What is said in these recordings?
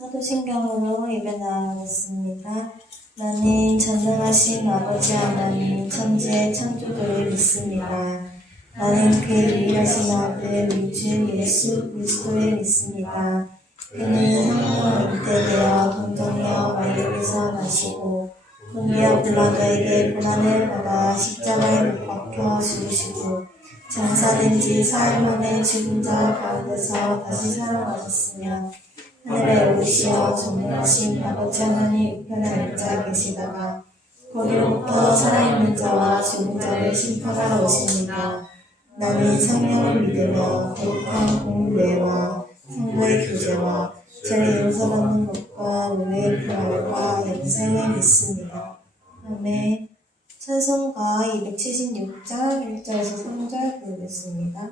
사도신경으로 예배 나가겠습니다. 나는 전능하신 아버지 하나님 천지의 창조주를 믿습니다. 나는 그의 유일하신 아들 우리 주 예수 그리스도를 믿습니다. 그는 성령으로 잉태되어 동정녀 마리아에게서 나시고 본디오 빌라도에게 고난을 받아 십자가에 못 박혀 죽으시고 장사된 지 사흘 만에 죽은 자 가운데서 다시 살아나셨으며 하늘에 오르시어 전능하신 아버지 하나님 우편에 앉아 계시다가 거기로부터 살아있는 자와 죽은 자를 심판하러 오십니다. 나는 성령을 믿으며 거룩한 공의와 성도의 교제와 죄를 용서받는 것과 의의 부활과 영생을 믿습니다. 아멘. 찬송가 276장 1절에서 3절 부르겠습니다.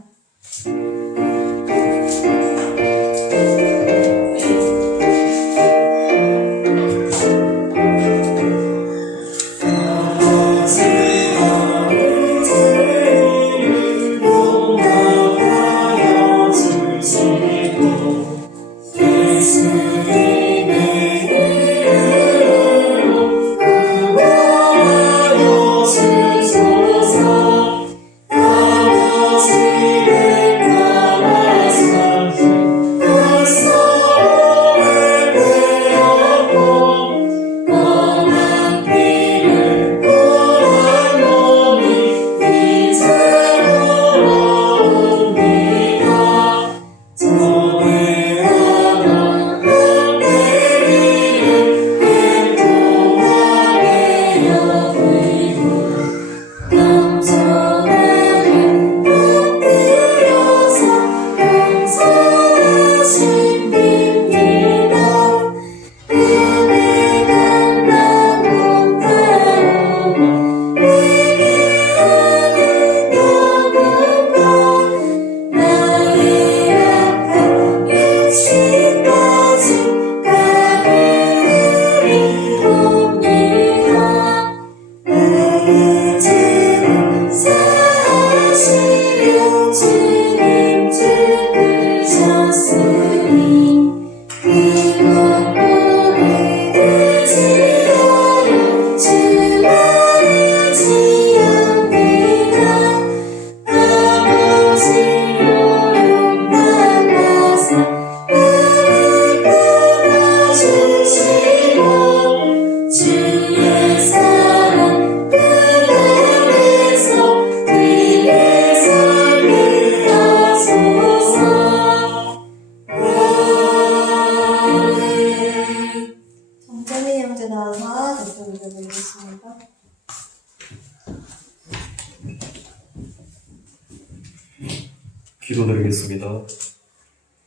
기도드리겠습니다.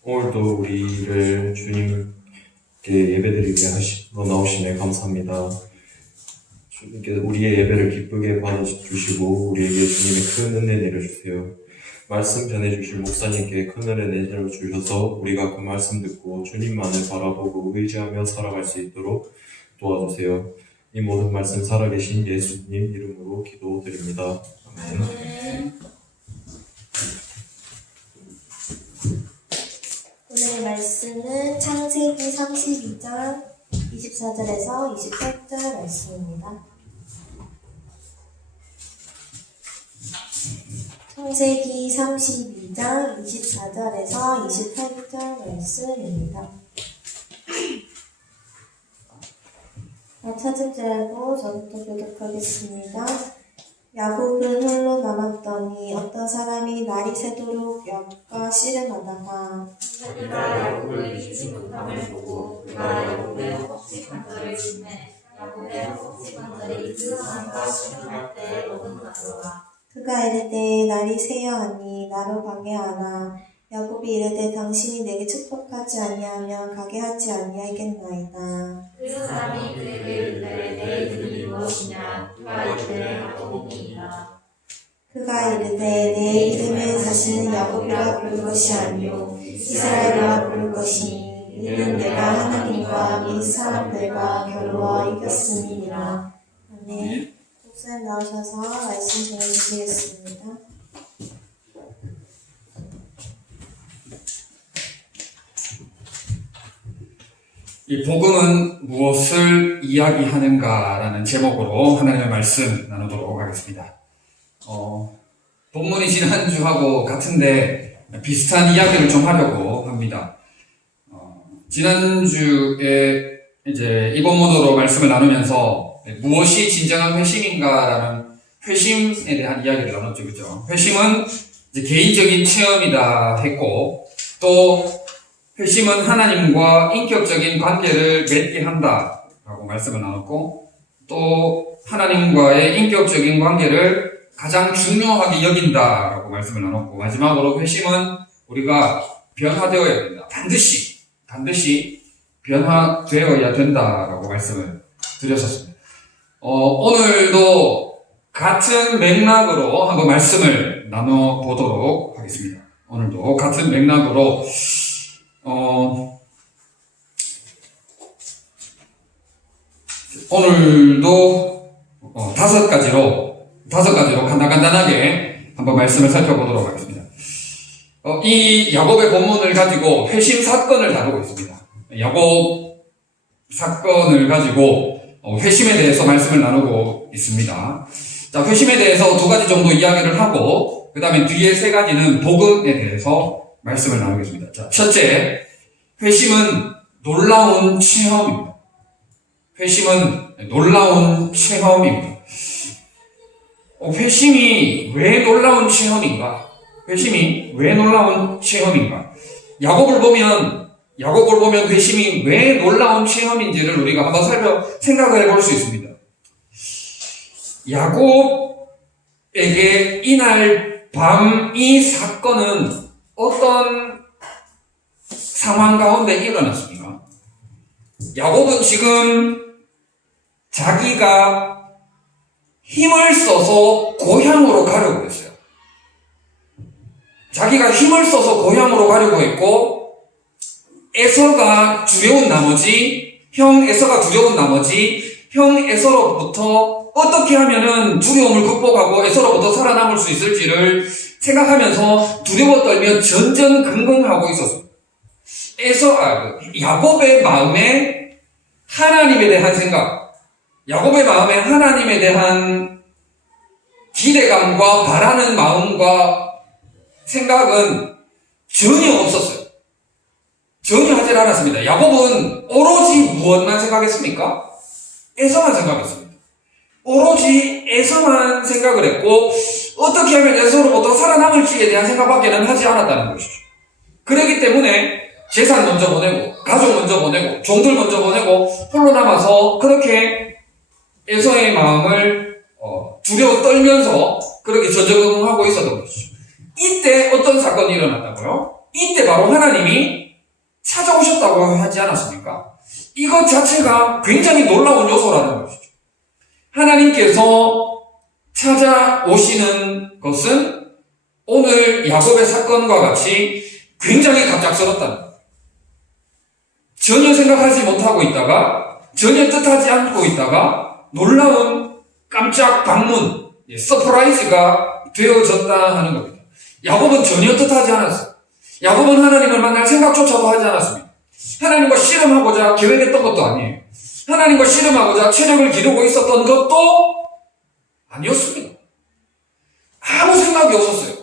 오늘도 우리를 주님께 예배드리게 하시러 나오심에 감사합니다. 주님께 우리의 예배를 기쁘게 받아주시고 우리에게 주님의 큰 은혜 내려주세요. 말씀 전해주실 목사님께 큰 은혜 내려주셔서 우리가 그 말씀 듣고 주님만을 바라보고 의지하며 살아갈 수 있도록 도와주세요. 이 모든 말씀 살아계신 예수님 이름으로 기도드립니다. 아멘. 오늘의 말씀은 창세기 32장 24절에서 28절 말씀입니다. 창세기 32장 24절에서 28절 말씀입니다. 찾은 줄 알고 저부터 교독하겠습니다. 야곱은 홀로 남았더니 어떤 사람이 날이 새도록 엿과 씨를 하다가 그가 야곱을 잊지 못함을 보고 그가 야곱의 허벅지 관절을 짚매 야곱의 허벅지 관절이 그 사람과 씨름할 때 어긋나더라. 그가 이르되 날이 새어하니 나로 가게 하나 야곱이 이르되 당신이 내게 축복하지 아니하면 가게 하지 아니하겠나이다. 그 사람이 그에게 이르되 내 이름이 무엇이냐. 그가 이르되 야곱이니라. 그가 이르되 내 이름은 다시는 야곱이라 부를 것이 아니요 이스라엘이라 부를 것이니 이는 내가 하나님과 이 사람들과 겨루어 이겼음이니라. 아멘. 목사님 나오셔서 말씀 전해주시겠습니다. 이 복음은 무엇을 이야기하는가라는 제목으로 하나님의 말씀 나누도록 하겠습니다. 본문이 지난주하고 같은데 비슷한 이야기를 좀 하려고 합니다. 지난주에 이제 이 본문으로 말씀을 나누면서 무엇이 진정한 회심인가라는 회심에 대한 이야기를 나눴죠, 그죠? 회심은 이제 개인적인 체험이다 했고, 또 회심은 하나님과 인격적인 관계를 맺게 한다라고 말씀을 나눴고, 또 하나님과의 인격적인 관계를 가장 중요하게 여긴다라고 말씀을 나눴고, 마지막으로 회심은 우리가 변화되어야 된다. 반드시 변화되어야 된다라고 말씀을 드렸었습니다. 오늘도 같은 맥락으로 한번 말씀을 나눠보도록 하겠습니다. 오늘도 같은 맥락으로 오늘도 다섯 가지로 간단하게 한번 말씀을 살펴보도록 하겠습니다. 이 야곱의 본문을 가지고 회심 사건을 다루고 있습니다. 야곱 사건을 가지고 회심에 대해서 말씀을 나누고 있습니다. 자, 회심에 대해서 두 가지 정도 이야기를 하고, 그 다음에 뒤에 세 가지는 복음에 대해서 말씀을 나누겠습니다. 자, 첫째, 회심은 놀라운 체험입니다. 회심은 놀라운 체험입니다. 회심이 왜 놀라운 체험인가? 회심이 왜 놀라운 체험인가? 야곱을 보면 회심이 왜 놀라운 체험인지를 우리가 한번 생각을 해볼 수 있습니다. 야곱에게 이날 밤 이 사건은 어떤 상황 가운데 일어났습니까? 야곱은 지금 자기가 힘을 써서 고향으로 가려고 했어요. 자기가 힘을 써서 고향으로 가려고 했고, 에서가 두려운 나머지, 형 에서로부터 어떻게 하면은 두려움을 극복하고 에서로부터 살아남을 수 있을지를 생각하면서 두려워 떨며 전전긍긍하고 있었습니다. 야곱의 마음에 하나님에 대한 생각, 야곱의 마음에 하나님에 대한 기대감과 바라는 마음과 생각은 전혀 없었어요. 전혀 하질 않았습니다. 야곱은 오로지 무엇만 생각했습니까? 에서만 생각했습니다. 오로지 에서만 생각을 했고, 어떻게 하면 에서로부터 살아남을지에 대한 생각밖에는 하지 않았다는 것이죠. 그렇기 때문에 재산 먼저 보내고, 가족 먼저 보내고, 종들 먼저 보내고, 홀로 남아서 그렇게 에서의 마음을 두려워 떨면서 그렇게 전전긍긍하고 있었던 것이죠. 이때 어떤 사건이 일어났다고요? 이때 바로 하나님이 찾아오셨다고 하지 않았습니까? 이것 자체가 굉장히 놀라운 요소라는 것이죠. 하나님께서 찾아오시는 것은 오늘 야곱의 사건과 같이 굉장히 갑작스럽다는 거예요. 전혀 생각하지 못하고 있다가, 전혀 뜻하지 않고 있다가 놀라운 깜짝 방문, 서프라이즈가 되어졌다 하는 겁니다. 야곱은 전혀 뜻하지 않았어요. 야곱은 하나님을 만날 생각조차도 하지 않았습니다. 하나님과 씨름하고자 계획했던 것도 아니에요. 하나님과 씨름하고자 체력을 기르고 있었던 것도 아니었습니다. 아무 생각이 없었어요.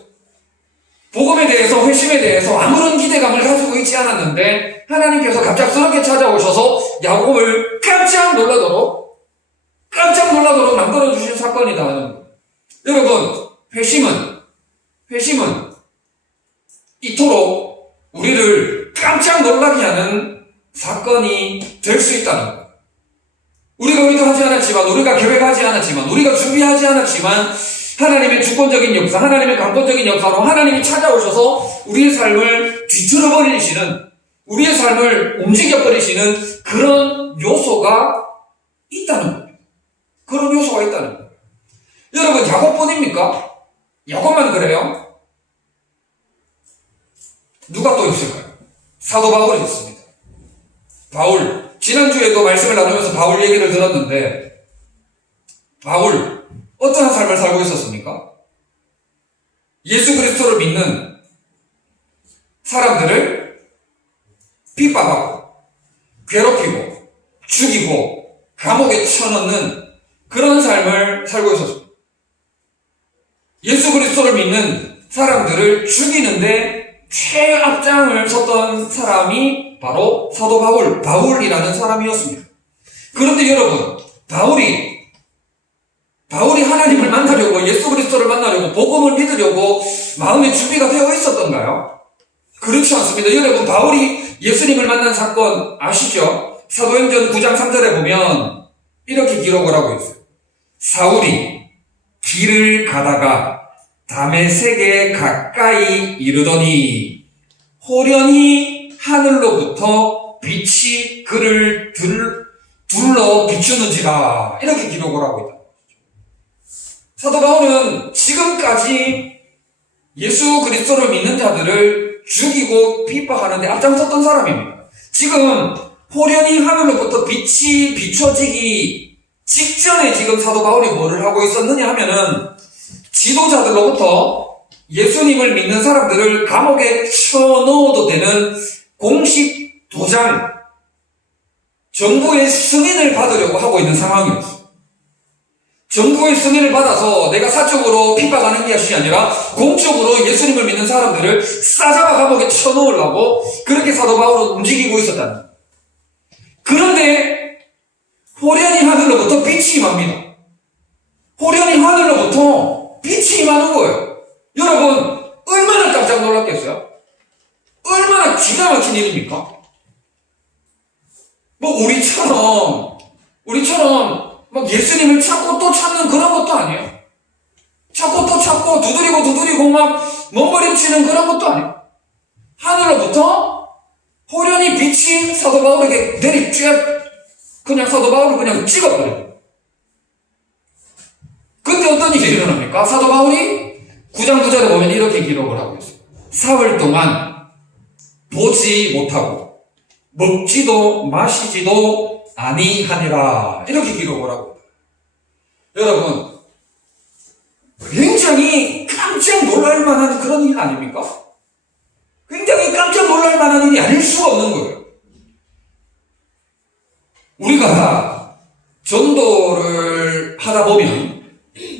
복음에 대해서, 회심에 대해서 아무런 기대감을 가지고 있지 않았는데 하나님께서 갑작스럽게 찾아오셔서 야곱을 깜짝 놀라도록 만들어주신 사건이다 하는 거예요. 여러분, 회심은 이토록 우리를 깜짝 놀라게 하는 사건이 될 수 있다는 거예요. 우리가 의도하지 않았지만, 우리가 계획하지 않았지만, 우리가 준비하지 않았지만 하나님의 주권적인 역사, 하나님의 강권적인 역사로 하나님이 찾아오셔서 우리의 삶을 뒤틀어버리시는, 우리의 삶을 움직여버리시는 그런 요소가 있다는 거예요. 그런 요소가 있다는 거예요. 여러분, 야곱뿐입니까? 야곱만 그래요? 누가 또 있을까요? 사도 바울이 있습니다. 바울, 지난주에도 말씀을 나누면서 바울 얘기를 들었는데, 바울 어떠한 삶을 살고 있었습니까? 예수 그리스도를 믿는 사람들을 핍박하고 괴롭히고 죽이고 감옥에 쳐넣는 그런 삶을 살고 있었습니다. 예수 그리스도를 믿는 사람들을 죽이는데 최앞장을 섰던 사람이 바로 사도 바울이라는 사람이었습니다. 그런데 여러분, 바울이 하나님을 만나려고, 예수 그리스도를 만나려고, 복음을 믿으려고 마음의 준비가 되어 있었던가요? 그렇지 않습니다. 여러분, 바울이 예수님을 만난 사건 아시죠? 사도행전 9장 3절에 보면 이렇게 기록을 하고 있어요. 사울이 길을 가다가 다메섹에 가까이 이르더니 호련히 하늘로부터 빛이 그를 둘러 비추는지라, 이렇게 기록을 하고 있다. 사도 바울은 지금까지 예수 그리스도를 믿는 자들을 죽이고 핍박하는데 앞장섰던 사람입니다. 지금 호련히 하늘로부터 빛이 비춰지기 직전에 지금 사도 바울이 뭐를 하고 있었느냐 하면은 지도자들로부터 예수님을 믿는 사람들을 감옥에 쳐넣어도 되는 공식 도장, 정부의 승인을 받으려고 하고 있는 상황이었어요. 정부의 승인을 받아서 내가 사적으로 핍박하는 것이 아니라 공적으로 예수님을 믿는 사람들을 싸잡아 감옥에 쳐넣으려고 그렇게 사도 바울은 움직이고 있었다는 거예요. 그런데 호련히 하늘로부터 빛이 임합니다. 호련히 하늘로부터 빛이 임하는 거예요. 여러분, 얼마나 깜짝 놀랐겠어요? 얼마나 기가 막힌 일입니까? 뭐 우리처럼 막 예수님을 찾고 또 찾는 그런 것도 아니에요. 찾고 또 찾고 두드리고 막 몸부림치는 그런 것도 아니에요. 하늘로부터 호련히 빛이 사도 바울에게 그냥 사도 바울을 그냥 찍어버려요. 근데 어떤 일이 일어납니까? 사도 바울이 9장 9절에 보면 이렇게 기록을 하고 있어요. 사흘 동안 보지 못하고 먹지도 마시지도 아니하니라, 이렇게 기록을 하고. 여러분, 굉장히 깜짝 놀랄 만한 그런 일 아닙니까? 굉장히 깜짝 놀랄 만한 일이 아닐 수가 없는 거예요. 우리가 전도를 하다 보면,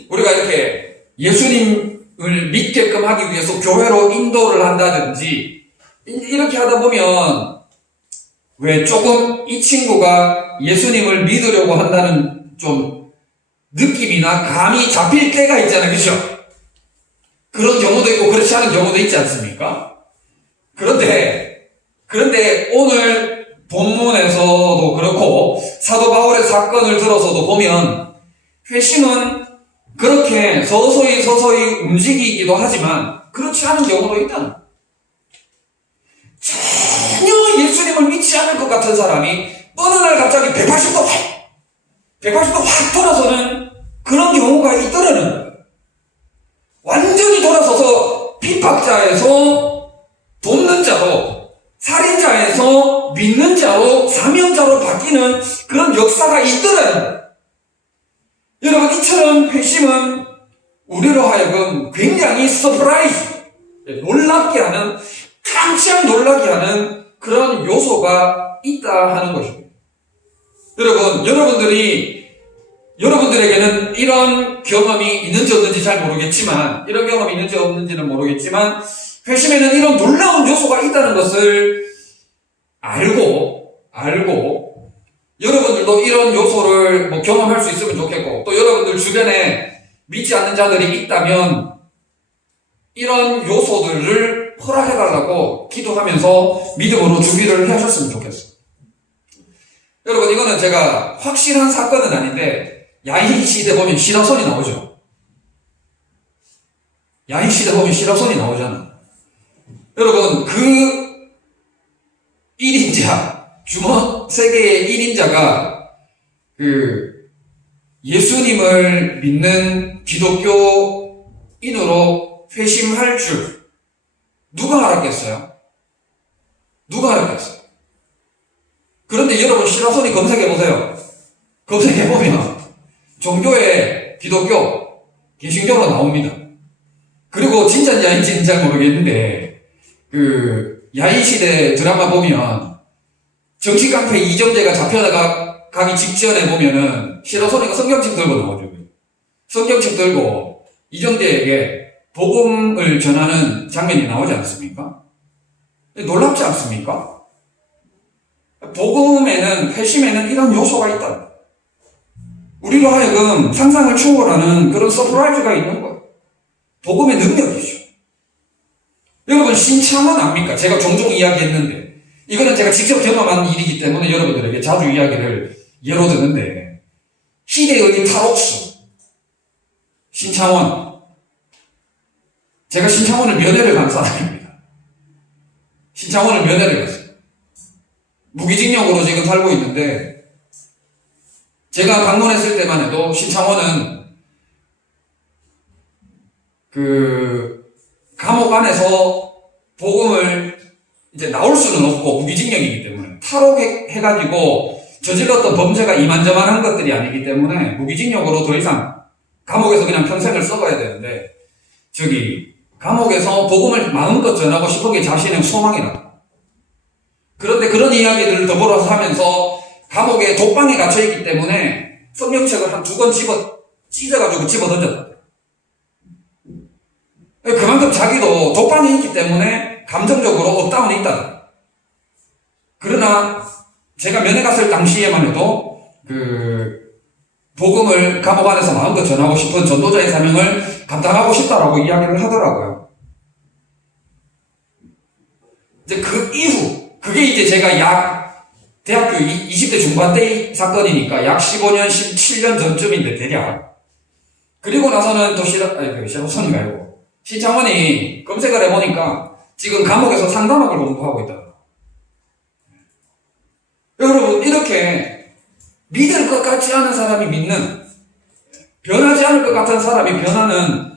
우리가 이렇게 예수님을 믿게끔 하기 위해서 교회로 인도를 한다든지 이렇게 하다 보면 왜 조금 이 친구가 예수님을 믿으려고 한다는 좀 느낌이나 감이 잡힐 때가 있잖아요. 그렇죠? 그런 경우도 있고 그렇지 않은 경우도 있지 않습니까? 그런데 오늘 본문에서도 그렇고 사도 바울의 사건을 들어서도 보면 회심은 그렇게 서서히 움직이기도 하지만 그렇지 않은 경우도 있다는 거예요. 전혀 예수님을 믿지 않을 것 같은 사람이 어느 날 갑자기 180도 확 돌아서는 그런 경우가 있더라는 거예요. 완전히 돌아서서 핍박자에서 돕는 자로, 살인자에서 믿는 자로, 사명자로 바뀌는 그런 역사가 있더라는 거예요. 여러분, 이처럼 회심은 우리로 하여금 굉장히 서프라이즈, 놀랍게 하는, 깜짝 놀라게 하는 그런 요소가 있다 하는 것입니다. 여러분, 여러분들에게는 이런 경험이 있는지 없는지 잘 모르겠지만, 이런 경험이 있는지 없는지는 모르겠지만, 회심에는 이런 놀라운 요소가 있다는 것을 알고, 여러분들도 이런 요소를 경험할 수 있으면 좋겠고, 또 여러분들 주변에 믿지 않는 자들이 있다면, 이런 요소들을 허락해달라고 기도하면서 믿음으로 준비를 하셨으면 좋겠어요. 여러분, 이거는 제가 확실한 사건은 아닌데, 야인시대 보면 시라손이 나오죠. 야인시대 보면 시라손이 나오잖아. 여러분, 그 1인자, 세계의 1인자가 예수님을 믿는 기독교인으로 회심할 줄 누가 알았겠어요? 그런데 여러분, 시라손이 검색해보세요. 검색해보면 종교에 기독교, 개신교로 나옵니다. 그리고 진짜인지 아닌지는 잘 모르겠는데 야인시대 드라마 보면 정치깡패 이정재가 잡혀다가 가기 직전에 보면은 시로소니가 성경책 들고 나오죠. 성경책 들고 이정재에게 복음을 전하는 장면이 나오지 않습니까? 놀랍지 않습니까? 복음에는, 회심에는 이런 요소가 있다. 우리로 하여금 상상을 초월하는 그런 서프라이즈가 있는 거예요. 복음의 능력이죠. 여러분, 신창원 압니까? 제가 종종 이야기했는데, 이거는 제가 직접 경험한 일이기 때문에 여러분들에게 자주 이야기를 예로 드는데, 희대의 탈옥수, 신창원. 제가 신창원을 면회를 간 사람입니다. 신창원을 면회를 갔어요. 무기징역으로 지금 살고 있는데, 제가 방문했을 때만 해도 신창원은 감옥 안에서 복음을 이제 나올 수는 없고 무기징역이기 때문에 탈옥해가지고 저질렀던 범죄가 이만저만한 것들이 아니기 때문에 무기징역으로 더 이상 감옥에서 그냥 평생을 썩어야 되는데, 감옥에서 복음을 마음껏 전하고 싶은 게 자신의 소망이라. 그런데 그런 이야기들을 더불어서 하면서 감옥에 독방에 갇혀있기 때문에 성경책을 한 2권 찢어가지고 집어던졌다. 그만큼 자기도 독방에 있기 때문에 감정적으로 업다운이 있다. 그러나 제가 면회 갔을 당시에만 해도 복음을 감옥 안에서 마음껏 전하고 싶은 전도자의 사명을 감당하고 싶다라고 이야기를 하더라고요. 이제 그 이후, 그게 이제 제가 대학교 20대 중반 때 사건이니까 약 15년, 17년 전쯤인데 대략. 그리고 나서는 시로소니가 아니고 신창원이 검색을 해보니까 지금 감옥에서 상담학을 공부하고 있다. 여러분, 이렇게 믿을 것 같지 않은 사람이 믿는, 변하지 않을 것 같은 사람이 변하는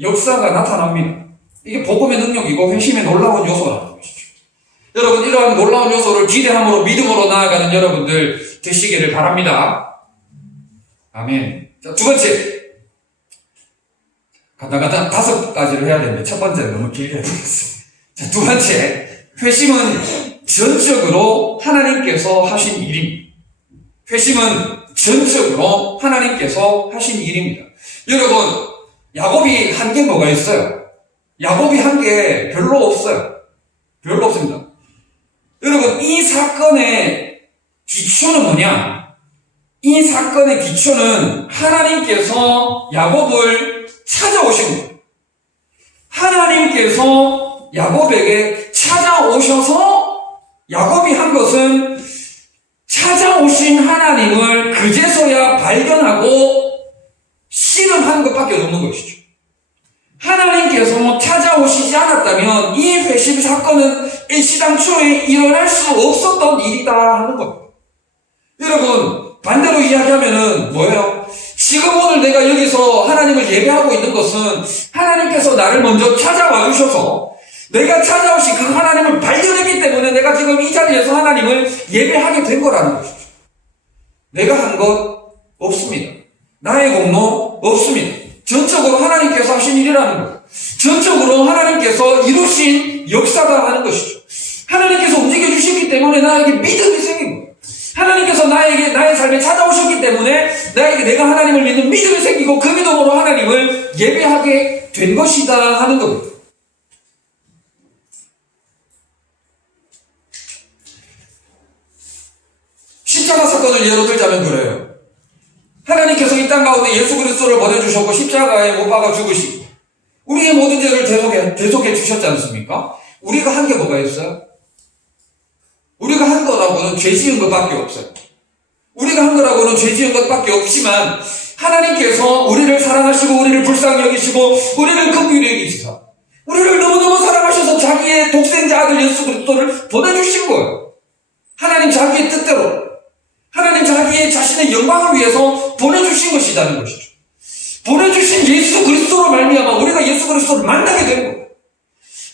역사가 나타납니다. 이게 복음의 능력이고 회심의 놀라운 요소라는 것이죠. 여러분, 이러한 놀라운 요소를 기대함으로 믿음으로 나아가는 여러분들 되시기를 바랍니다. 아멘. 자, 두 번째. 간단간단 5가지를 해야 되는데 첫 번째는 너무 길게 해보겠습니다. 자, 두 번째. 회심은 전적으로 하나님께서 하신 일입니다. 회심은 전적으로 하나님께서 하신 일입니다. 여러분, 야곱이 한 게 뭐가 있어요? 야곱이 한 게 별로 없어요. 별로 없습니다. 여러분, 이 사건의 기초는 뭐냐? 이 사건의 기초는 하나님께서 야곱을 찾아오신 거예요. 하나님께서 야곱에게 찾아오셔서 야곱이 한 것은 찾아오신 하나님을 그제서야 발견하고 실험한 것밖에 없는 것이죠. 하나님께서 찾아오시지 않았다면 이 회심 사건은 일시당초에 일어날 수 없었던 일이다 하는 겁니다. 여러분, 반대로 이야기하면은 뭐예요? 지금 오늘 내가 여기서 하나님을 예배하고 있는 것은 하나님께서 나를 먼저 찾아와 주셔서 내가 찾아오신 그 하나님을 발견했기 때문에 내가 지금 이 자리에서 하나님을 예배하게 된 거라는 것이죠. 내가 한 것 없습니다. 나의 공로 없습니다. 전적으로 하나님께서 하신 일이라는 거예요. 전적으로 하나님께서 이루신 역사가 하는 것이죠. 하나님께서 움직여주셨기 때문에 나에게 믿음이 생긴 거예요. 하나님께서 나의 삶에 찾아오셨기 때문에 내가 하나님을 믿는 믿음이 생기고 그 믿음으로 하나님을 예배하게 된 것이다 하는 겁니다. 십자가 사건을 예로 들자면 그래요. 하나님께서 이 땅 가운데 예수 그리스도를 보내주셨고 십자가에 못 박아 죽으시고 우리의 모든 죄를 대속해 주셨지 않습니까? 우리가 한 게 뭐가 있어요? 우리가 한 거라고는 죄 지은 것밖에 없어요. 우리가 한 거라고는 죄 지은 것밖에 없지만 하나님께서 우리를 사랑하시고 우리를 불쌍히 여기시고 우리를 긍휼히 여기시사 우리를 너무너무 사랑하셔서 자기의 독생자 아들 예수 그리스도를 보내주신 거예요. 하나님 자기의 뜻대로 하나님 자기의 자신의 영광을 위해서 보내주신 것이라는 것이죠. 보내주신 예수 그리스도로 말미암아 우리가 예수 그리스도를 만나게 된 거예요.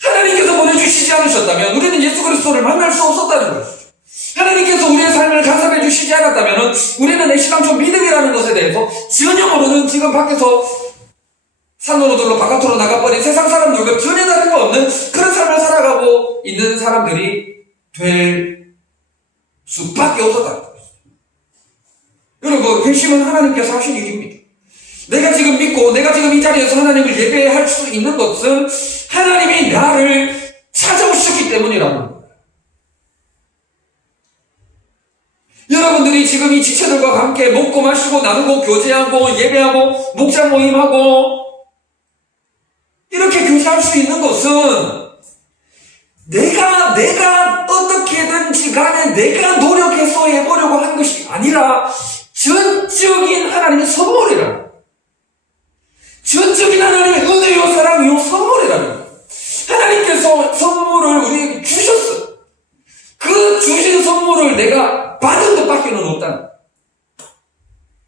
하나님께서 보내주시지 않으셨다면 우리는 예수 그리스도를 만날 수 없었다는 것이죠. 하나님께서 우리의 삶을 간섭해 주시지 않았다면 우리는 애시당초 믿음이라는 것에 대해서 전혀 모르는 지금 밖에서 산으로들로 바깥으로 나가버린 세상 사람들과 전혀 다른 거 없는 그런 삶을 살아가고 있는 사람들이 될 수밖에 없었다는 거예요. 여러분, 회심은 하나님께서 하신 일입니다. 내가 지금 믿고 내가 지금 이 자리에서 하나님을 예배할 수 있는 것은 하나님이 나를 찾아오셨기 때문이라는 거예요. 여러분들이 지금 이 지체들과 함께 먹고 마시고 나누고 교제하고 예배하고 목자 모임하고 이렇게 교제할 수 있는 것은 내가 어떻게든지 간에 내가 노력해서 해보려고 한 것이 아니라 전적인 하나님의 선물이라는 거예요. 전적인 하나님의 은혜요 사랑요 선물이라는 거예요. 하나님께서 선물을 우리에게 주셨어요. 그 주신 선물을 내가 받은 것밖에는 없다는 거예요.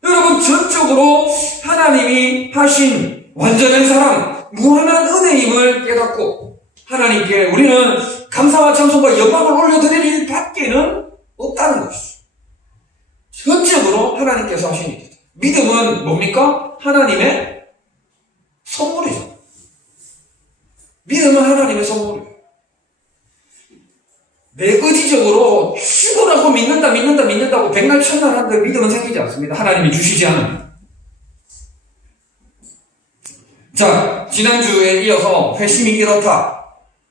여러분, 전적으로 하나님이 하신 완전한 사랑, 무한한 은혜임을 깨닫고 하나님께 우리는 감사와 찬송과 영광을 올려드릴 일밖에는 없다는 것이죠. 전적으로 하나님께서 하신 일이다. 믿음은 뭡니까? 하나님의 선물이죠. 믿음은 하나님의 선물이에요. 내 의지적으로 죽으라고 믿는다고 백날 천날 한들 믿음은 생기지 않습니다. 하나님이 주시지 않으면. 자, 지난주에 이어서 회심이 이렇다,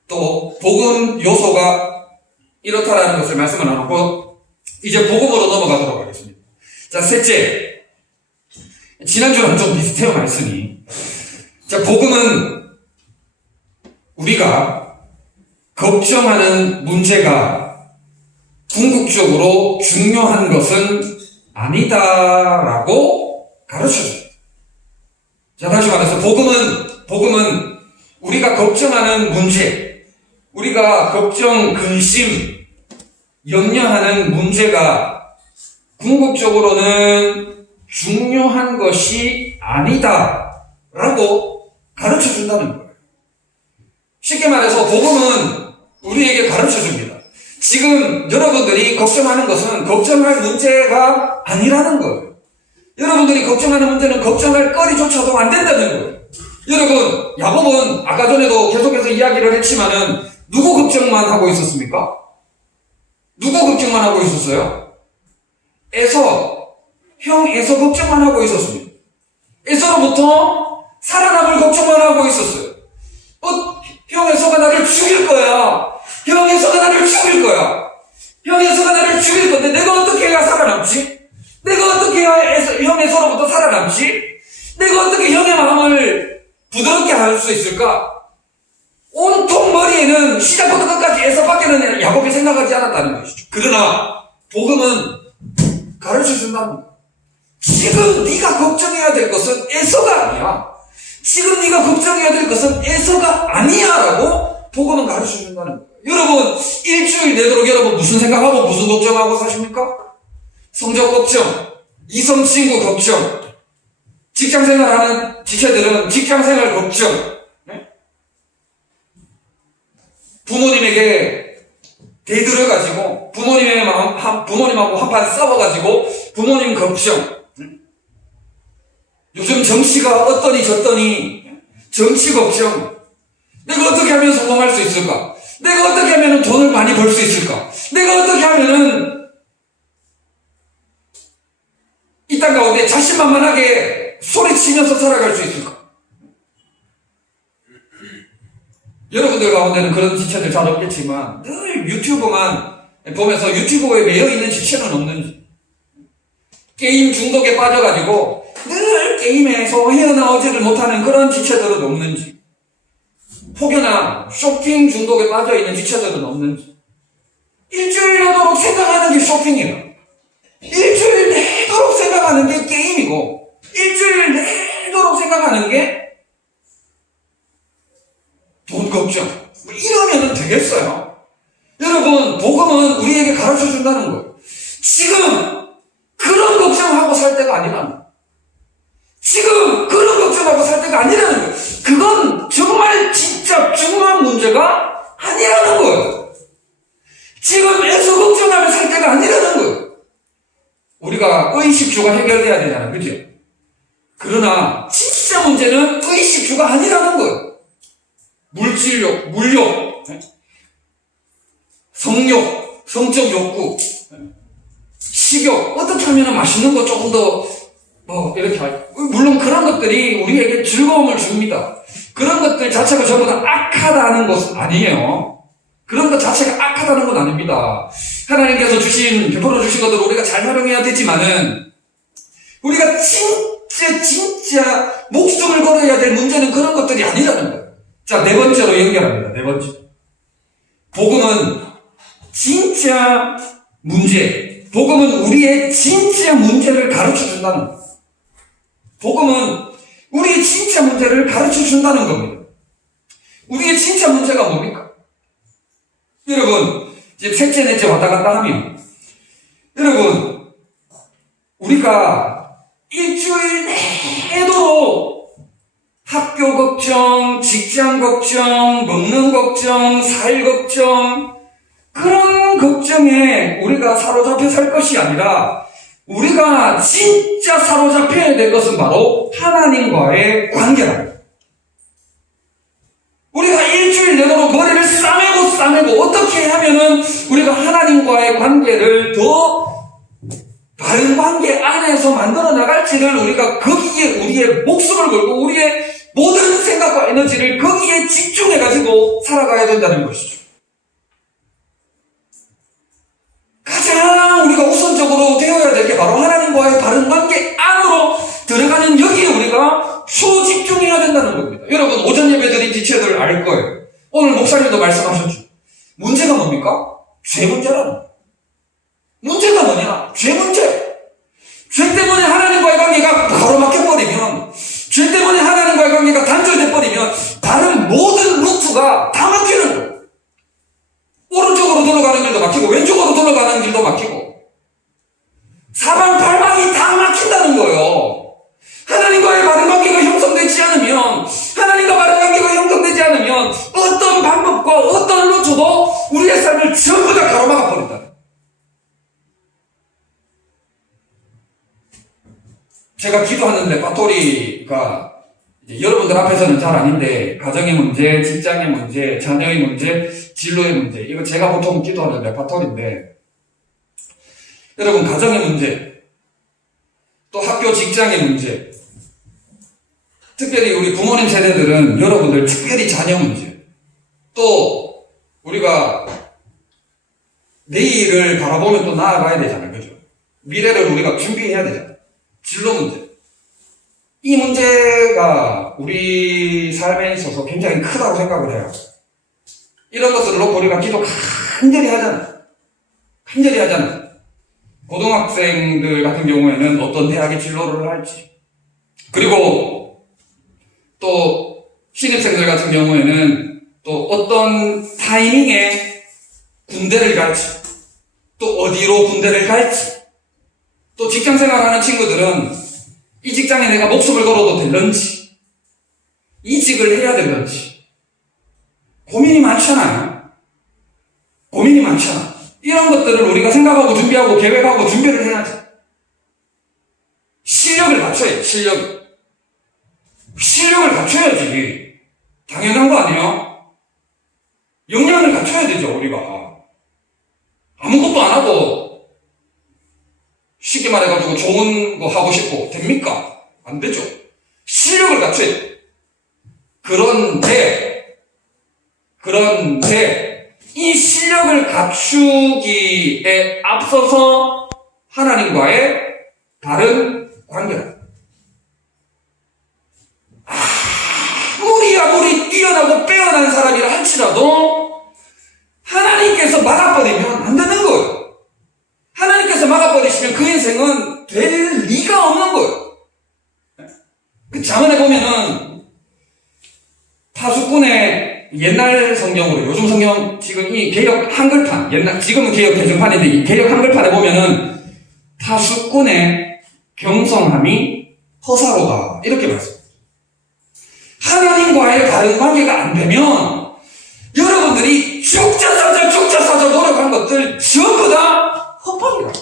또 복음 요소가 이렇다라는 것을 말씀을 나눴고 이제 복음으로 넘어가도록 하겠습니다. 자, 셋째, 지난주랑 좀 비슷해요, 말씀이. 자, 복음은 우리가 걱정하는 문제가 궁극적으로 중요한 것은 아니다라고 가르쳐줘요. 자, 다시 말해서 복음은 우리가 걱정하는 문제, 우리가 걱정, 근심, 염려하는 문제가 궁극적으로는 중요한 것이 아니다라고 가르쳐준다는 거예요. 쉽게 말해서 복음은 우리에게 가르쳐줍니다. 지금 여러분들이 걱정하는 것은 걱정할 문제가 아니라는 거예요. 여러분들이 걱정하는 문제는 걱정할 거리조차도 안 된다는 거예요. 여러분, 야곱은 아까 전에도 계속해서 이야기를 했지만은 누구 걱정만 하고 있었습니까? 누구 걱정만 하고 있었어요? 형 에서 걱정만 하고 있었습니다. 에서로부터 살아남을 걱정만 하고 있었어요. 형 에서가 나를 죽일 거야. 형 에서가 나를 죽일 거야. 형 에서가 나를 죽일 건데 내가 어떻게 해야 살아남지? 내가 어떻게 해야 형 에서로부터 살아남지? 내가 어떻게 형의 마음을 부드럽게 할 수 있을까? 온통 머리에는 시작부터 끝까지 에서밖에는 야곱이 생각하지 않았다는 것이죠. 그러나 복음은 가르쳐준다는 거예요. 지금 네가 걱정해야 될 것은 에서가 아니야. 지금 네가 걱정해야 될 것은 에서가 아니야라고 복음은 가르쳐준다는 거예요. 여러분, 일주일 내도록 여러분 무슨 생각하고 무슨 걱정하고 사십니까? 성적 걱정, 이성 친구 걱정, 직장생활하는 지체들은 직장생활 걱정, 부모님에게 대들어가지고 부모님하고 한판 싸워가지고 부모님 걱정, 요즘 정치가 어떠니 저떠니 정치 걱정, 내가 어떻게 하면 성공할 수 있을까? 내가 어떻게 하면 돈을 많이 벌 수 있을까? 내가 어떻게 하면은 이 땅 가운데 자신만만하게 소리치면서 살아갈 수 있을까? 여러분들 가운데는 그런 지체들 잘 없겠지만 늘 유튜브만 보면서 유튜브에 매여있는 지체는 없는지, 게임 중독에 빠져가지고 늘 게임에서 헤어나오지를 못하는 그런 지체들은 없는지, 혹여나 쇼핑 중독에 빠져있는 지체들은 없는지, 일주일 내도록 생각하는 게 쇼핑이에요. 일주일 내도록 생각하는 게 게임이고, 일주일 내도록 생각하는 게 돈 걱정. 이러면 되겠어요? 여러분, 복음은 우리에게 가르쳐 준다는 거예요. 지금 그런 걱정하고 살 때가 아니라는 거예요. 지금 그런 걱정하고 살 때가 아니라는 거예요. 그건 정말 진짜 중요한 문제가 아니라는 거예요. 지금 애써 걱정하며 살 때가 아니라는 거예요. 우리가 의식주가 해결돼야 되잖아요. 그죠? 그러나 진짜 문제는 의식주가 아니라는 거예요. 물질욕, 물욕, 성욕, 성적 욕구, 식욕, 어떻게 하면 맛있는 거 조금 더, 이렇게, 물론 그런 것들이 우리에게 즐거움을 줍니다. 그런 것들 자체가 전부 다 악하다는 것은 아니에요. 그런 것 자체가 악하다는 건 아닙니다. 하나님께서 베풀어 주신 것들을 우리가 잘 활용해야 되지만은, 우리가 진짜 목숨을 걸어야 될 문제는 그런 것들이 아니라는 거예요. 자, 네 번째로 연결합니다. 네 번째. 복음은 진짜 문제. 복음은 우리의 진짜 문제를 가르쳐 준다는 거예요. 복음은 우리의 진짜 문제를 가르쳐 준다는 겁니다. 우리의 진짜 문제가 뭡니까? 여러분, 이제 셋째, 넷째 왔다 갔다 하면, 여러분, 우리가 일주일 내도록 학교 걱정, 직장 걱정, 먹는 걱정, 살 걱정, 그런 걱정에 우리가 사로잡혀 살 것이 아니라 우리가 진짜 사로잡혀야 될 것은 바로 하나님과의 관계다. 우리가 일주일 내도록 머리를 싸매고 어떻게 하면은 우리가 하나님과의 관계를 더 바른 관계 안에서 만들어 나갈지를 우리가 거기에 우리의 목숨을 걸고 우리의 모든 생각과 에너지를 거기에 집중해가지고 살아가야 된다는 것이죠. 가장 우리가 우선적으로 되어야 될 게 바로 하나님과의 바른 관계 안으로 들어가는 여기에 우리가 초집중해야 된다는 겁니다. 여러분, 오전 예배드린 지체들 알 거예요. 오늘 목사님도 말씀하셨죠. 문제가 뭡니까? 죄 문제라는 거예요. 문제가 뭐냐? 죄 문제. 죄 때문에 하나님과의 관계가 바로 막혀버리면, 죄 때문에 하나님과의 관계가 단절돼버리면 다른 모든 루트가 다 막히는 거예요. 오른쪽으로 돌아가는 길도 막히고 왼쪽으로 돌아가는 길도 막히고 사방팔방이 다 막힌다는 거예요. 하나님과의 바른 관계가 형성되지 않으면, 하나님과 바른 관계가 형성되지 않으면 어떤 방법과 어떤 루트도 우리의 삶을 전부 다 가로막아 버린다. 제가 기도하는데 레파토리가 여러분들 앞에서는 잘 아닌데, 가정의 문제, 직장의 문제, 자녀의 문제, 진로의 문제, 이거 제가 보통 기도하는 레파토리인데, 여러분, 가정의 문제, 또 학교 직장의 문제, 특별히 우리 부모님 세대들은 여러분들 특별히 자녀 문제, 또 우리가 내일을 바라보면 또 나아가야 되잖아요. 그죠? 미래를 우리가 준비해야 되잖아요. 진로 문제. 이 문제가 우리 삶에 있어서 굉장히 크다고 생각을 해요. 이런 것들을 놓고 우리가 기도 간절히 하잖아요. 고등학생들 같은 경우에는 어떤 대학의 진로를 할지, 그리고 또 신입생들 같은 경우에는 또 어떤 타이밍에 군대를 갈지, 또 어디로 군대를 갈지, 또 직장 생활하는 친구들은 이 직장에 내가 목숨을 걸어도 될런지, 이직을 해야 될런지, 고민이 많잖아요. 이런 것들을 우리가 생각하고 준비하고 계획하고 준비를 해야지. 실력을 갖춰야지, 실력을 갖춰야지. 당연한 거 아니에요? 역량을 갖춰야 되죠, 우리가. 아무것도 안 하고 쉽게 말해가지고 좋은 거 하고 싶고 됩니까? 안 되죠. 실력을 갖춰야 돼. 그런데 이 실력을 갖추기에 앞서서 하나님과의 바른 관계다. 아무리 뛰어나고 빼어난 사람이라 할지라도 하나님께서 막아버리면 안 되는 거예요. 하나님께서 막아버리시면 그 인생은 될 리가 없는 거예요. 그 자문에 보면은 파수꾼의 옛날 성경으로, 요즘 성경 지금 이 개역 한글판, 지금은 개역 개정판인데 이 개역 한글판에 보면은 파수꾼의 경성함이 허사로다, 이렇게 말씀합니다. 하나님과의 바른 관계가 안 되면 여러분들이 죽자 사자 노력한 것들 전부 다 헛발이라.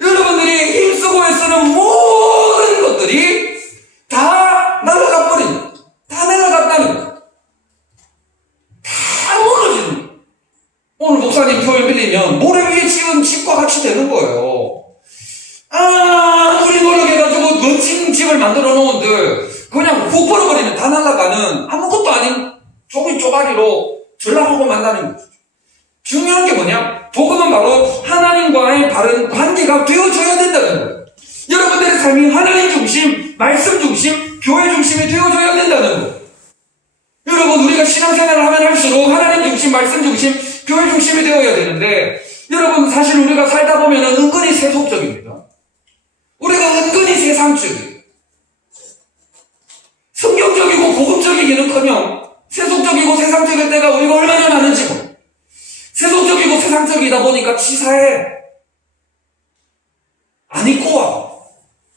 여러분들이 힘쓰고 애쓰는 모든 것들이 다 날아가버린, 다 날아갔다는 거예요. 다 무너지는 거예요. 오늘 목사님 표현 빌리면 모래 위에 지은 집과 같이 같이 되는 거예요. 아무리 노력해가지고 멋진 집을 만들어 놓은들 그냥 훅 벌어버리면 다 날아가는 아무것도 아닌 조금 쪼가리로 전락하고 만나는 거죠. 중요한 게 뭐냐? 복음은 바로 하나님과의 바른 관계가 되어줘야 된다는 거예요. 여러분들의 삶이 하나님 중심, 말씀 중심, 교회 중심이 되어줘야 된다는 거예요. 여러분, 우리가 신앙생활을 하면 할수록 하나님 중심, 말씀 중심, 교회 중심이 되어야 되는데, 여러분, 사실 우리가 살다 보면 은근히 세속적입니다. 우리가 은근히 세상적이에요. 성경적이고 복음적이기는커녕 세속적이고 세상적일 때가 우리가 얼마나 많은지 몰라요. 세속적이고 세상적이다 보니까 치사해. 아니 꼬아.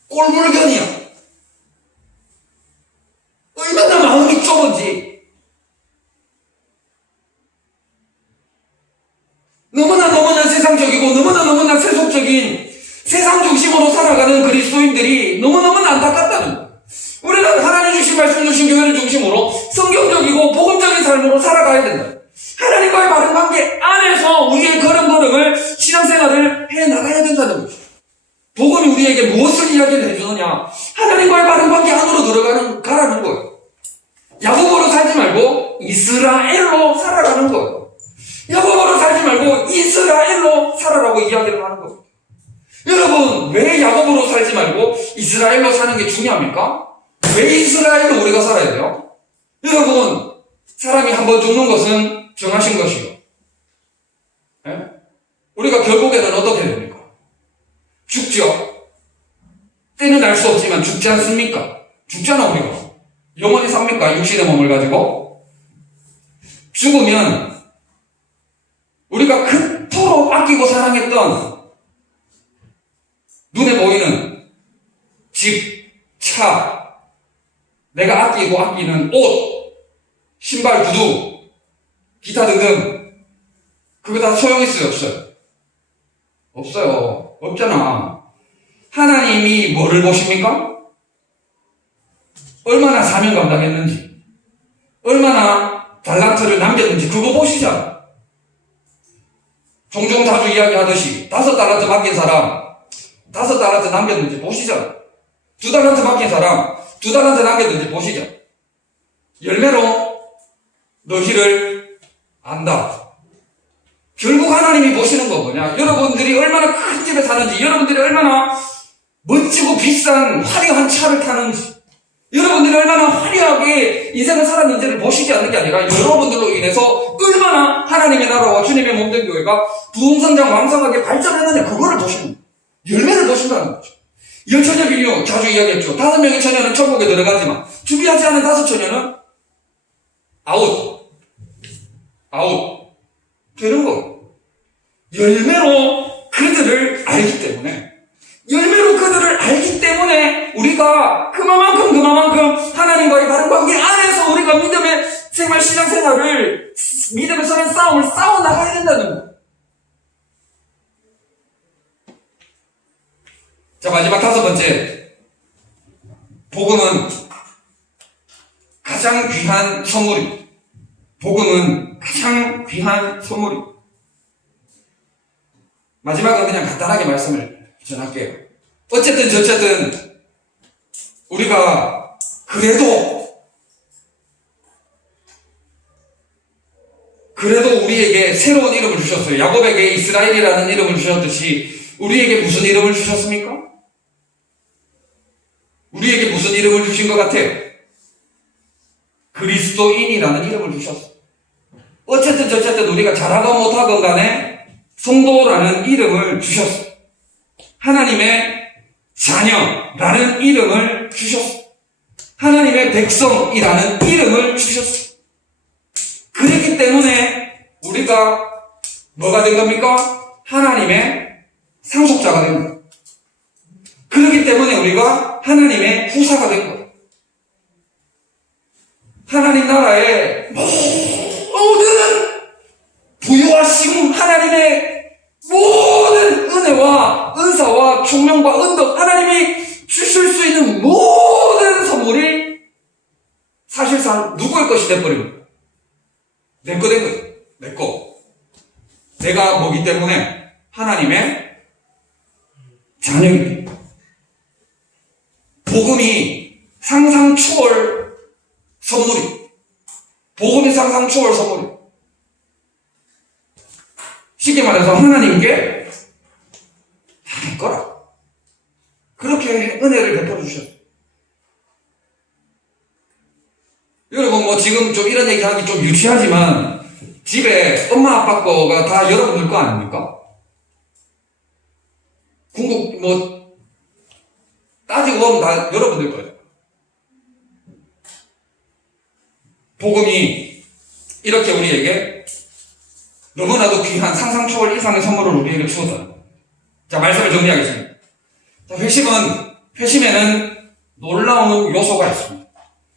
꼴불견이야. 얼마나 마음이 좁은지. 너무나 세상적이고 너무나 세속적인 세상 중심으로 살아가는 그리스도인들이 너무너무 안타깝다는 거예요. 우리는 하나님 주신 말씀 주신 교회를 중심으로 성경적이고 복음적인 삶으로 살아가야 된다. 하나님과의 바른 관계 안에서 우리의 걸음걸음을 신앙생활을 해나가야 된다는 거죠. 복음이 우리에게 무엇을 이야기를 해주느냐? 하나님과의 바른 관계 안으로 가라는 거예요. 야곱으로 살지 말고 이스라엘로 살아가는 거예요. 야곱으로 살지 말고 이스라엘로 살아라고 이야기를 하는 거예요. 여러분, 왜 야곱으로 살지 말고 이스라엘로 사는 게 중요합니까? 왜 이스라엘로 우리가 살아야 돼요? 여러분, 사람이 한 번 죽는 것은 정하신 것이요. 예? 우리가 결국에는 어떻게 됩니까? 죽죠? 때는 알 수 없지만 죽지 않습니까? 죽잖아, 우리가. 영원히 삽니까? 육신의 몸을 가지고? 죽으면 우리가 그토록 아끼고 사랑했던 눈에 보이는 집, 차, 내가 아끼고 아끼는 옷, 신발, 구두, 기타 등등 그거 다 소용있어요? 없어요? 없어요. 없잖아. 하나님이 뭐를 보십니까? 얼마나 사명 감당했는지, 얼마나 달란트를 남겼는지 그거 보시잖아. 종종 자주 이야기하듯이 5달란트 맡긴 사람 5달란트 남겼는지 보시죠. 2달란트 맡긴 사람 2달란트 남겼는지 보시죠. 열매로 너희를 안다. 결국 하나님이 보시는 거 뭐냐? 여러분들이 얼마나 큰 집에 사는지, 여러분들이 얼마나 멋지고 비싼 화려한 차를 타는지, 여러분들이 얼마나 화려하게 인생을 살았는지를 보시지 않는 게 아니라 여러분들로 인해서 얼마나 하나님의 나라와 주님의 몸된 교회가 부흥성장 왕성하게 발전했느냐, 그거를 보시는 거예요. 열매를 보신다는 거죠. 열처녀 비유 자주 이야기했죠. 5명의 처녀는 천국에 들어가지만 준비하지 않은 5처녀는 아웃 되는 거예요. 열매로 그들을 알기 때문에 우리가 그만큼 하나님과의 바른 관계 안에서 우리가 믿음의 생활, 신앙생활을, 믿음의 선한 싸움을 싸워나가야 된다는 거예요. 자, 마지막 5번째. 복음은 가장 귀한 선물입니다. 복음은 가장 귀한 선물입니다. 마지막은 그냥 간단하게 말씀을 전할게요. 어쨌든 우리가 그래도 우리에게 새로운 이름을 주셨어요. 야곱에게 이스라엘이라는 이름을 주셨듯이 우리에게 무슨 이름을 주셨습니까? 우리에게 무슨 이름을 주신 것 같아요? 그리스도인이라는 이름을 주셨어요. 어쨌든 우리가 잘하건 못하건 간에 성도라는 이름을 주셨어요. 하나님의 자녀라는 이름을 주셨어요. 하나님의 백성이라는 이름을 주셨어요. 그렇기 때문에 우리가 뭐가 된 겁니까? 하나님의 상속자가 된 거예요. 그렇기 때문에 우리가 하나님의 후사가 된 거예요. 하나님 나라의 모든 부유하심, 하나님의 모든 은혜와 은사와 총명과 은덕, 하나님이 주실 수 있는 모든 선물이 사실상 누구의 것이 돼버린 거예요? 내 거 된 거예요. 내 거. 내가 뭐기 때문에? 하나님의 자녀이기 때문에. 복음이 상상 초월 선물이. 복음이 상상 초월 선물이. 쉽게 말해서 하나님께 다 될 거라. 그렇게 은혜를 베풀어 주셨어요. 여러분, 뭐 지금 좀 이런 얘기 하기 좀 유치하지만 집에 엄마 아빠 거가 다 여러분들 거 아닙니까? 궁극 뭐 따지고 보면 다 여러분들 거예요. 복음이 이렇게 우리에게 너무나도 귀한 상상 초월 이상의 선물을 우리에게 주었다. 자, 말씀을 정리하겠습니다. 자, 회심에는 놀라운 요소가 있습니다.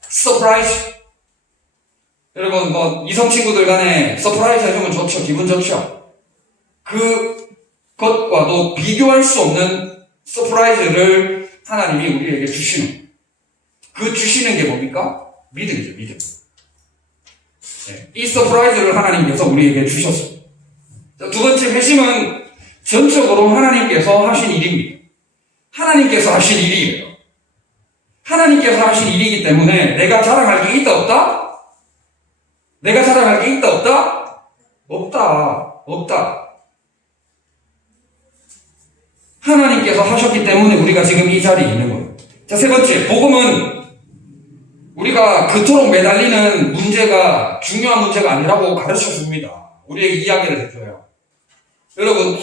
서프라이즈. 여러분, 뭐 이성 친구들 간에 서프라이즈 해주면 좋죠. 기분 좋죠. 그것과도 비교할 수 없는 서프라이즈를 하나님이 우리에게 주시는, 그 주시는 게 뭡니까? 믿음이죠. 믿음. 네, 이 서프라이즈를 하나님께서 우리에게 주셨습니다. 자, 두 번째, 회심은 전적으로 하나님께서 하신 일입니다. 하나님께서 하신 일이에요. 하나님께서 하신 일이기 때문에 내가 자랑할 게 있다 없다? 내가 자랑할 게 있다 없다? 없다. 하나님께서 하셨기 때문에 우리가 지금 이 자리에 있는 거예요. 자, 세 번째, 복음은 우리가 그토록 매달리는 문제가 중요한 문제가 아니라고 가르쳐 줍니다. 우리에게 이야기를 해줘요. 여러분,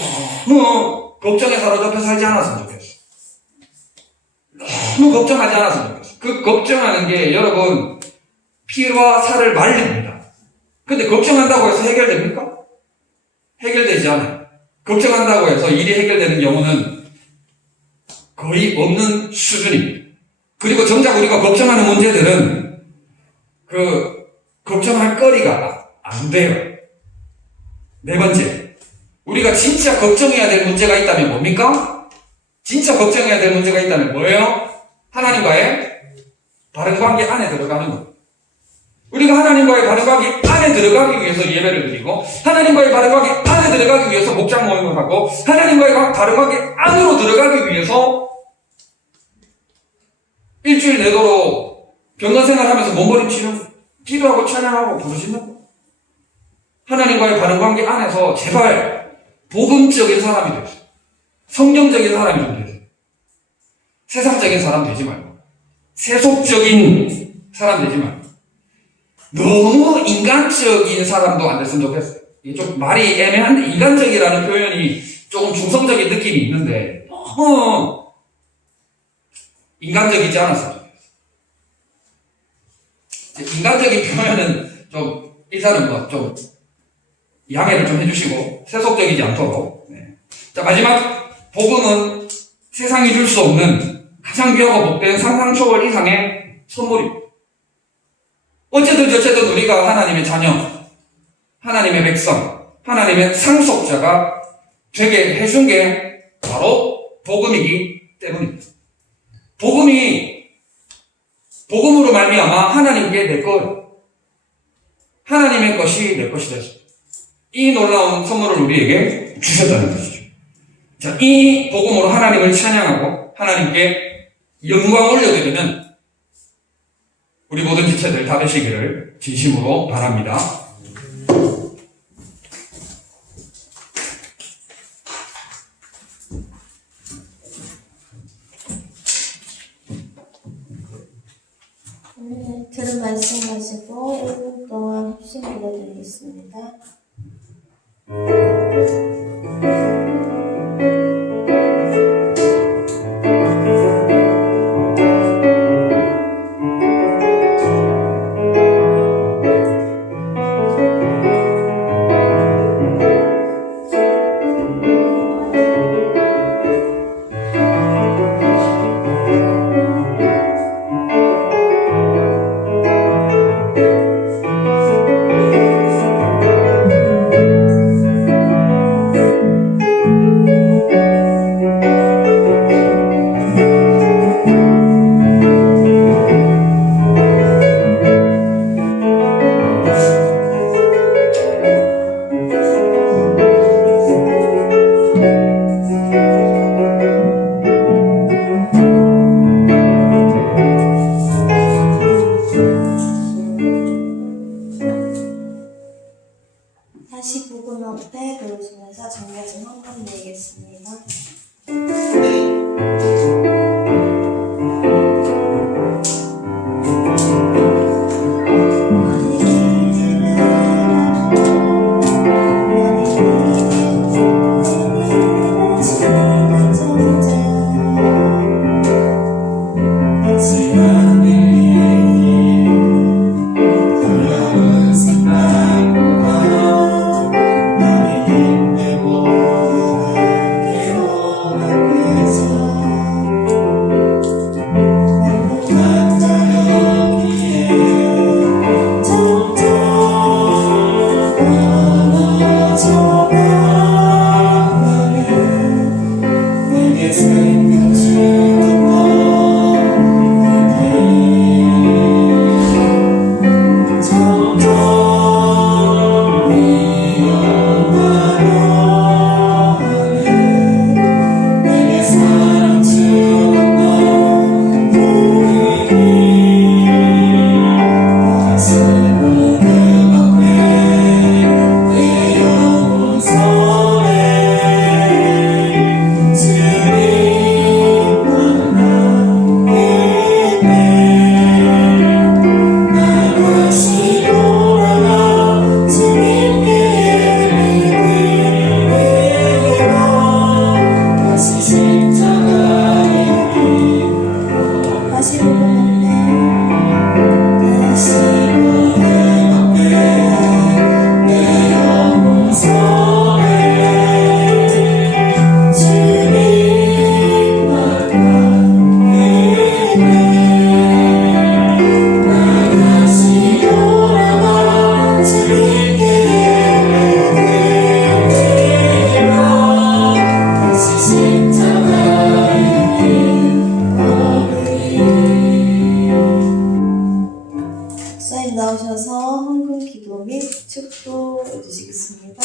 너무 걱정에 사로잡혀 살지 않았으면 좋겠어. 너무 걱정하지 않았으면 좋겠어. 그 걱정하는 게 여러분 피와 살을 말립니다. 근데 걱정한다고 해서 해결됩니까? 해결되지 않아요. 걱정한다고 해서 일이 해결되는 경우는 거의 없는 수준입니다. 그리고 정작 우리가 걱정하는 문제들은 걱정할 거리가 안 돼요. 네 번째, 우리가 진짜 걱정해야 될 문제가 있다면 뭡니까? 진짜 걱정해야 될 문제가 있다면 뭐예요? 하나님과의 바른 관계 안에 들어가는 거예요. 우리가 하나님과의 바른 관계 안에 들어가기 위해서 예배를 드리고, 하나님과의 바른 관계 안에 들어가기 위해서 목장 모임을 하고, 하나님과의 바른 관계 안으로 들어가기 위해서 일주일 내도록 병건 생활하면서 몸부림치는 거, 기도하고 찬양하고 부르짖는 거. 하나님과의 바른 관계 안에서 제발 복음적인 사람이 되세요. 성경적인 사람이 좀 되세요. 세상적인 사람 되지 말고, 세속적인 사람 되지 말고, 너무 인간적인 사람도 안 됐으면 좋겠어요. 이게 좀 말이 애매한데, 인간적이라는 표현이 조금 중성적인 느낌이 있는데, 너무 인간적이지 않았으면 좋겠어요. 인간적인 표현은 좀, 일단은 뭐, 좀, 양해를 좀 해주시고, 세속적이지 않도록. 네. 자, 마지막, 복음은 세상이 줄 수 없는 가장 귀하고 복된 상상 초월 이상의 선물입니다. 어쨌든 우리가 하나님의 자녀, 하나님의 백성, 하나님의 상속자가 되게 해준 게 바로 복음이기 때문입니다. 복음으로 말미암아 하나님께 내 것, 하나님의 것이 내 것이 됐습니다. 이 놀라운 선물을 우리에게 주셨다는 것이죠. 자, 이 복음으로 하나님을 찬양하고 하나님께 영광 올려드리는 우리 모든 지체들 다 되시기를 진심으로 바랍니다. 오늘 들은 말씀 가지고 1분 동안 합심 기도드리겠습니다. 드리겠습니다. 목사님 나오셔서 헌금 기도 및 축도해 주시겠습니다.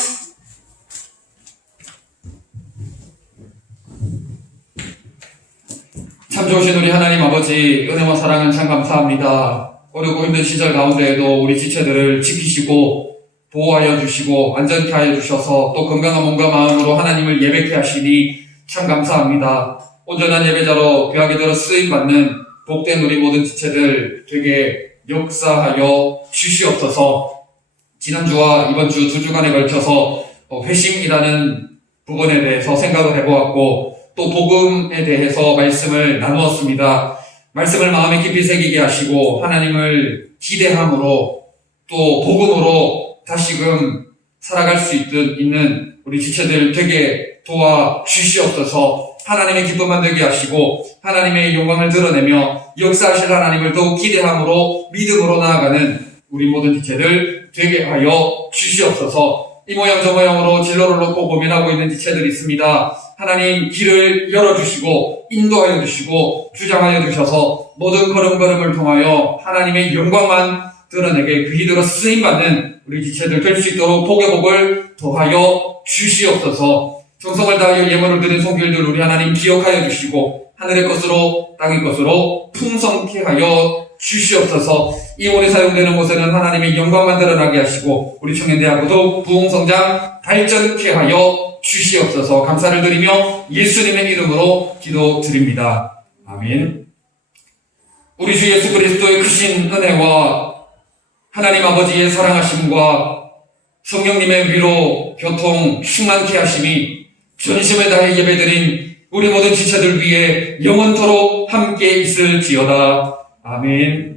참 좋으신 우리 하나님 아버지, 은혜와 사랑은 참 감사합니다. 어렵고 힘든 시절 가운데에도 우리 지체들을 지키시고 보호하여 주시고 안전케 하여 주셔서 또 건강한 몸과 마음으로 하나님을 예배케 하시니 참 감사합니다. 온전한 예배자로 귀하게 들어 쓰임받는 복된 우리 모든 지체들 되게 역사하여 주시옵소서. 지난주와 이번 주 두 주간에 걸쳐서 회심이라는 부분에 대해서 생각을 해보았고 또 복음에 대해서 말씀을 나누었습니다. 말씀을 마음에 깊이 새기게 하시고 하나님을 기대함으로 또 복음으로 다시금 살아갈 수 있는 우리 지체들 되게 도와 주시옵소서. 하나님의 기쁨 만들게 하시고 하나님의 영광을 드러내며 역사하실 하나님을 더욱 기대함으로 믿음으로 나아가는 우리 모든 지체들 되게 하여 주시옵소서. 이 모양 저 모양으로 진로를 놓고 고민하고 있는 지체들이 있습니다. 하나님 길을 열어주시고 인도하여 주시고 주장하여 주셔서 모든 걸음걸음을 통하여 하나님의 영광만 드러내게 그 이대로 쓰임받는 우리 지체들 될 수 있도록 복의 복을 더하여 주시옵소서. 정성을 다하여 예물을 드린 손길들 우리 하나님 기억하여 주시고 하늘의 것으로 땅의 것으로 풍성케 하여 주시옵소서. 이 오래 사용되는 곳에는 하나님의 영광만 드러나게 하시고 우리 청년대학교도 부흥성장 발전케 하여 주시옵소서. 감사를 드리며 예수님의 이름으로 기도드립니다. 아멘. 우리 주 예수 그리스도의 크신 은혜와 하나님 아버지의 사랑하심과 성령님의 위로 교통 충만케 하심이 전심을 다해 예배드린 우리 모든 지체들 위해 영원토록 함께 있을지어다. 아멘.